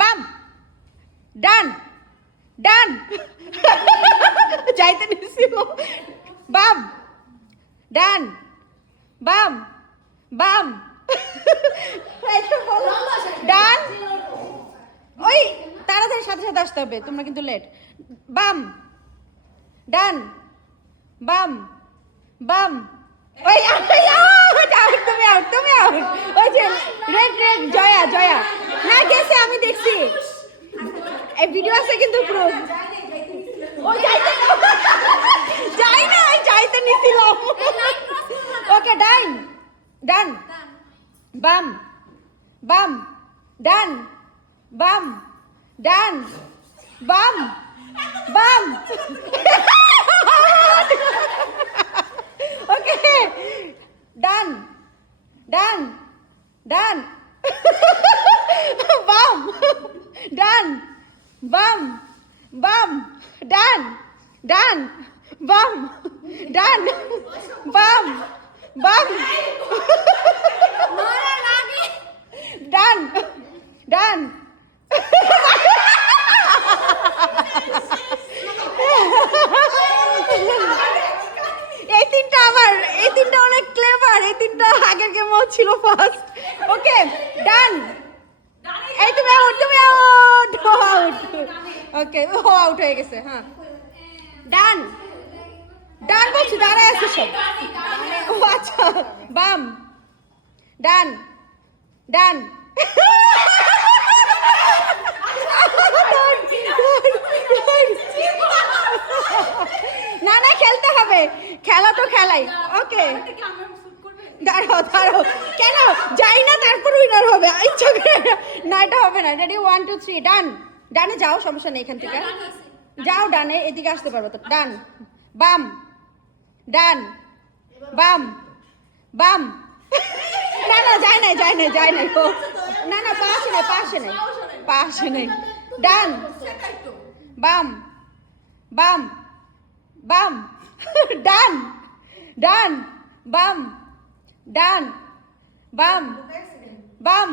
বাম ডান ডান যাইতে নিছিল বাম ডান বাম বাম ডান ওই তাড়াতাড়ি সাথে সাথে আসতে হবে, তোমরা কিন্তু লেট। বাম ডান বাম বাম ওই তুমি আউট তুমি আউট। ওই যে রেড রেড জয়া জয়া না গেছে, আমি দেখছি এই ভিডিও আছে কিন্তু প্রুফ। ও যাইতে যাই না যাইতে নিছিল। ওকে ডান ডান বাম বাম ডান বাম ডান বাম বাম ওকে ডান ডান ডান বাম ডান বাম বাম ডান ডান বাম ডান বাম বাম ডান ডান এই তিনটা আমার, এই তিনটা অনেক ক্লেভার, এই তিনটা আগের গেমও ছিল ফার্স্ট। ওকে ডান এই তুমি আউট তুমি আউট আউট। ওকে ও আউট হয়ে গেছে। হ্যাঁ ডান ডান বলছি, দাঁড়ায় আছে সব। ও আচ্ছা বাম ডান ডান না না খেলতে হবে, খেলা তো খেলাই। ওকে দাঁড়াও দাঁড়াও, কেন যাই না তারপর উইনার হবে? ইচ্ছা করে না, এটা হবে না। রেডি 1 2 3 ডান। ডানে যাও, সমস্যা নেই, এখান থেকে যাও ডানে, এদিকে আসতে পারবো তো। ডান বাম ডান বাম বাম না না যায় নাই যায় নাই যায় নাই, ও না না পাশে নাই পাশে নাই পাশে নাই। ডান বাম বাম বাম ডান ডান বাম ডান বাম বাম